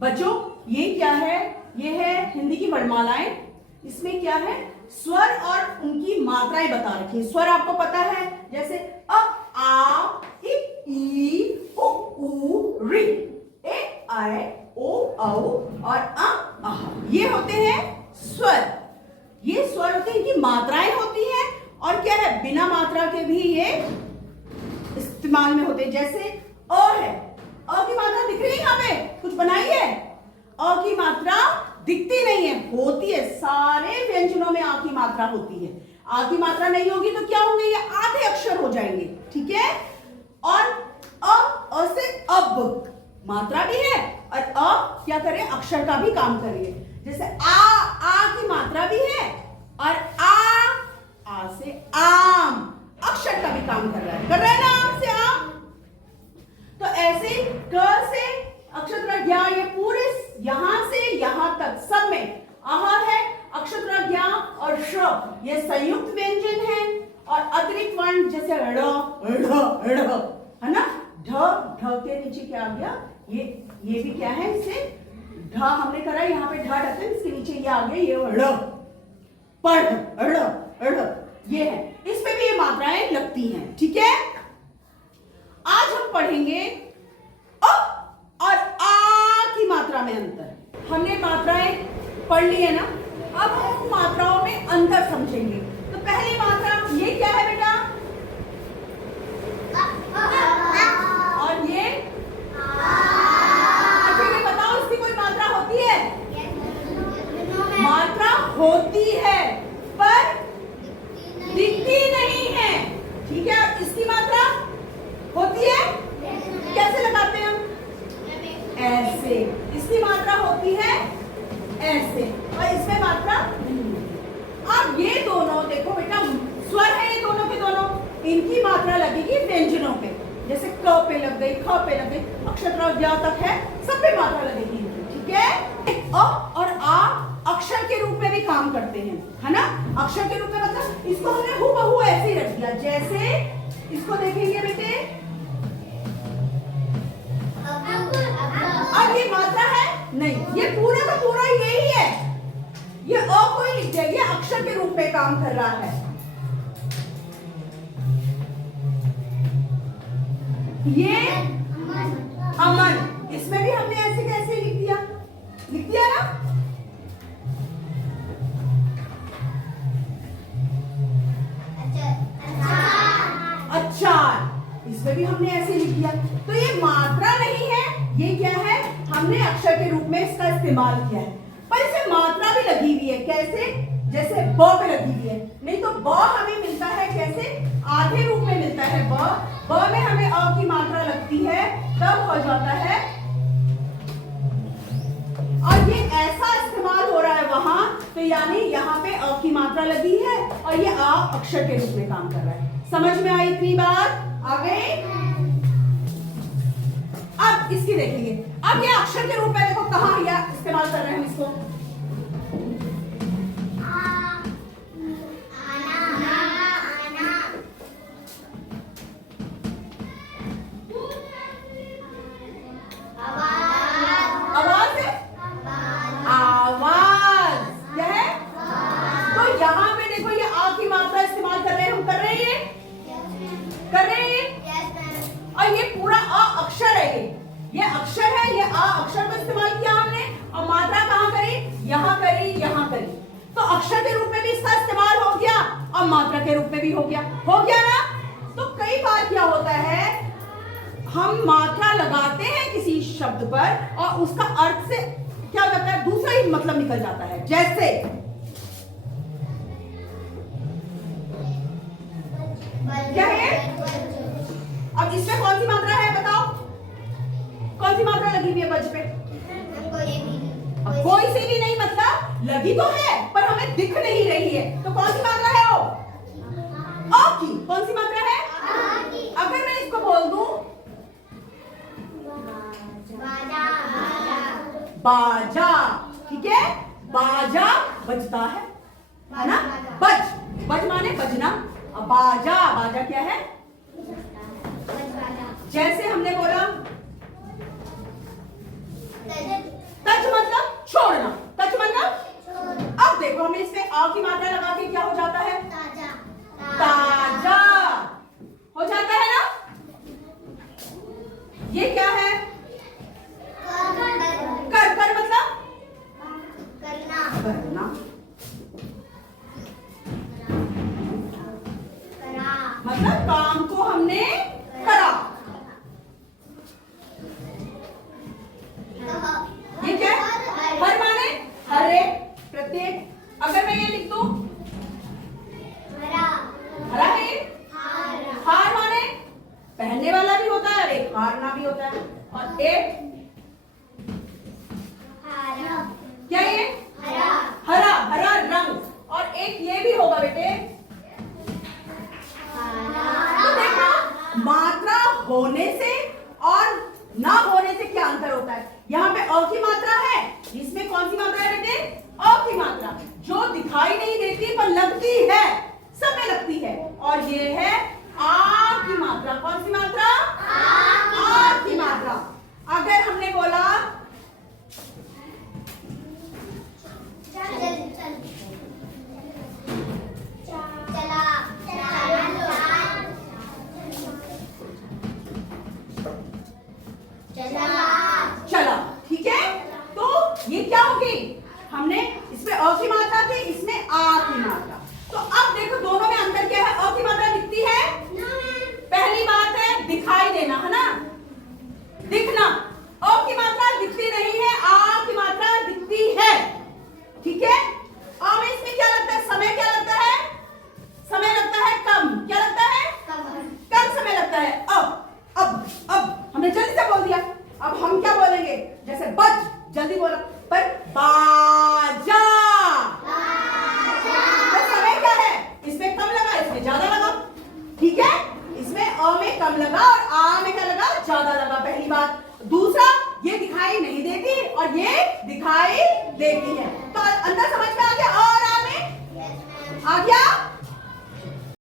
बच्चों ये क्या है? ये है हिंदी की वर्णमालाएं। इसमें क्या है? स्वर और उनकी मात्राएं बता रखी है। स्वर आपको पता है, जैसे अ, आ, ई, उ, ऋ, ए, ऐ, ओ, औ और अ, अह। ये होते हैं स्वर। ये स्वर होते हैं, इनकी मात्राएं होती हैं। और क्या है? बिना मात्रा के भी ये इस्तेमाल में होते हैं। जैसे अ है, अ की मात्रा दिख रही है यहाँ पे? कुछ बनाई है? अ की मात्रा दिखती नहीं है, होती है। सारे व्यंजनों में आ की मात्रा होती है। आ की मात्रा नहीं होगी तो क्या होंगे? ये आधे अक्षर हो जाएंगे। ठीक है। और अ से अब मात्रा भी है और अ क्या करे? अक्षर का भी काम करिए। जैसे आ की मात्रा भी है और आ से आम, अक्षर का भी काम कर रहा है। कर रहा है ना? आम से आम। तो ऐसे क से अक्षर ज्ञा, ये पूरे यहां से यहां तक सब में आहार है, अक्षर ज्ञा और श ये संयुक्त व्यंजन है। और अतिरिक्त वर्ण जैसे ड़ है ना? ढ के नीचे क्या आ गया? ये भी क्या है? इससे ढ हमने करा, यहाँ पे ढ है, इसके नीचे ये आ गया, ये ड़, पढ़, ड़ ये है। इस पे भी ये मात्राएं लगती हैं। ठीक है। आज हम पढ़ेंगे अ और आ की मात्रा में अंतर। हमने मात्राएं पढ़ ली है ना? अब हम मात्राओं में अंतर समझेंगे। तो पहली मात्रा ये क्या है बेटा? और ये? अच्छा ये बताओ, इसकी कोई मात्रा होती है? मात्रा होती है पर दिखती नहीं है। ठीक है। इसकी मात्रा होती है, कैसे लगाते हैं हम? ऐसे। इसकी मात्रा होती है ऐसे, और इसमें मात्रा नहीं होती। अब ये दोनों देखो बेटा, स्वर है ये दोनों के दोनों, इनकी मात्रा लगेगी व्यंजनों पे। जैसे क पे लग गई, ख पे लग गई, अक्षर ज्ञ तक है, सब पे मात्रा लगेगी। ठीक है। अ और आ अक्षर के रूप में भी काम करते हैं, है ना? अक्षर के रूप में मतलब इसको हमने हूबहू ऐसे ही रख दिया। जैसे इसको देखेंगे बेटे, अब ये मात्रा है नहीं, ये पूरा का पूरा यही है। ये अ को ही लिख दिया, ये अक्षर के रूप में काम कर रहा है। ये अमन, इसमें भी हमने ऐसे कैसे लिख दिया? लिख दिया ना? अच्छा, इसमें भी हमने ऐसे लिख दिया। तो ये मात्रा नहीं है, ये क्या है? हमने अक्षर के रूप में इसका इस्तेमाल किया है। पर इसे मात्रा भी लगी हुई है। कैसे? जैसे ब पे लगी हुई है। नहीं तो ब हमें मिलता है कैसे? आधे रूप में मिलता है। ब में हमें अ की मात्रा लगती है, तब हो जाता है। और ये ऐसा इस्तेमाल हो रहा है वहां, तो यानी यहाँ पे अ की मात्रा लगी है और ये आ अक्षर के रूप में काम कर रहा है। समझ में आई इतनी बात? आ गई? अब इसकी देखेंगे। अब ये अक्षर के रूप में देखो कहां या इस्तेमाल कर रहे हैं हम इसको। आवाज है? आवाज क्या है? तो यहाँ पे देखो ये आ की मात्रा इस्तेमाल कर रहे हैं हम। कर रहे हैं? कर रहे हैं? और ये पूरा अ अक्षर है। ये अक्षर है, ये आ अक्षर को इस्तेमाल किया हमने और मात्रा कहां करी? यहाँ करी, यहाँ करी। तो अक्षर के रूप में भी इसका इस्तेमाल हो गया और मात्रा के रूप में भी हो गया। हो गया ना? तो कई बार क्या होता है, हम मात्रा लगाते हैं किसी शब्द पर और उसका अर्थ से क्या हो जाता है? दूसरा ही मतलब निकल जाता है। जैसे क्या है? अब इसमें कौन सी मात्रा है बताओ? कौन सी मात्रा लगी हुई है बज पे? कोई सी भी नहीं, मतलब लगी तो है पर हमें दिख नहीं रही है। तो कौन सी मात्रा है वो? अ की। कौन सी मात्रा है? अगर मैं इसको बोल दूं बाजा, ठीक है? बाजा बजता है ना? बज माने बजना। अब बाजा क्या है? जैसे हमने बोला आ की मात्रा लगा के क्या हो जाता है? ताजा। ताजा हो जाता है ना। ये क्या है? कर कर मतलब करना। करना, करा। मतलब काम को हमने करा। ये क्या है? हर माने हर एक, प्रत्येक। अगर मैं ये लिख दूं हरा। हरा है ये। हारा। हार माने पहनने वाला भी होता है और एक हारना भी होता है। और एक हारा। क्या ये? हरा। हरा, हरा रंग। और एक ये भी होगा बेटे। तो देखो मात्रा होने से और ना होने से क्या अंतर होता है। यहाँ पे अ की मात्रा है, इसमें कौन सी मात्रा है बेटे? अ की मात्रा, जो दिखाई नहीं देती पर लगती है, सब में लगती है। और ये है आ की मात्रा। कौन सी मात्रा? आ की मात्रा। अगर हमने बोला चल। चल। चला। चला। चला, ठीक है। तो ये क्या होगी? हमने इसमें अ की मात्रा थी, इसमें आ की मात्रा। तो अब देखो दोनों में अंतर क्या है? अ की मात्रा दिखती है, पहली बात है दिखाई देना, है ना, दिखना। अ की मात्रा दिखती नहीं है, आ की मात्रा दिखती है, ठीक है। अ में इसमें क्या लगता है? समय क्या लगता है? समय लगता है कम। क्या लगता है? कम समय लगता है। अब हमने जल्दी से बोल दिया। अब हम क्या बोलेंगे? जैसे बज, जल्दी बोला, पर बाजा। तो समय क्या है? इसमें कम लगा, इसमें ज्यादा लगा, ठीक है। इसमें अ में कम लगा और आ में क्या लगा? ज्यादा लगा, पहली बात। दूसरा, ये दिखाई नहीं देती और ये दिखाई देती है। तो अंदर समझ में आ गया? अ और आ में आ गया।